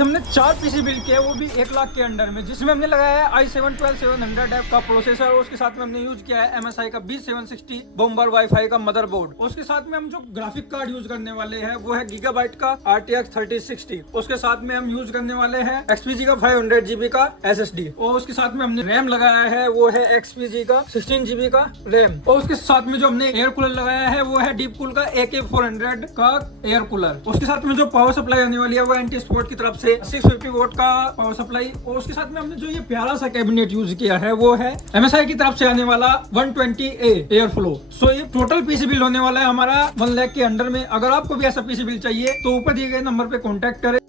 हमने 4 PC build किया वो भी 1 लाख के अंडर में, जिसमें हमने लगाया है i7 12700F का प्रोसेसर और उसके साथ में हमने यूज किया है MSI का B760 बॉम्बर वाईफाई का मदरबोर्ड। उसके साथ में हम जो ग्राफिक कार्ड यूज करने वाले हैं वो है गीगाबाइट का RTX 3060। उसके साथ में हम यूज करने वाले हैं XPG का 500GB का SSD और उसके साथ में हमने रैम लगाया है वो है XPG का 16GB का रैम। और उसके साथ में जो हमने एयर कूलर लगाया है वो है डीपकूल का AK400 का एयर कूलर। उसके साथ में जो पावर सप्लाई आने वाली है वो एंटी स्पोर्ट की तरफ से 650 वोट का पावर सप्लाई। और उसके साथ में हमने जो ये प्यारा सा कैबिनेट यूज किया है वो है MSI की तरफ से आने वाला 120A एयर फ्लो। सो ये टोटल पीसी बिल होने वाला है हमारा 1 लाख के अंडर में। अगर आपको भी ऐसा पीसी बिल चाहिए तो ऊपर दिए गए नंबर पे कॉन्टेक्ट करें।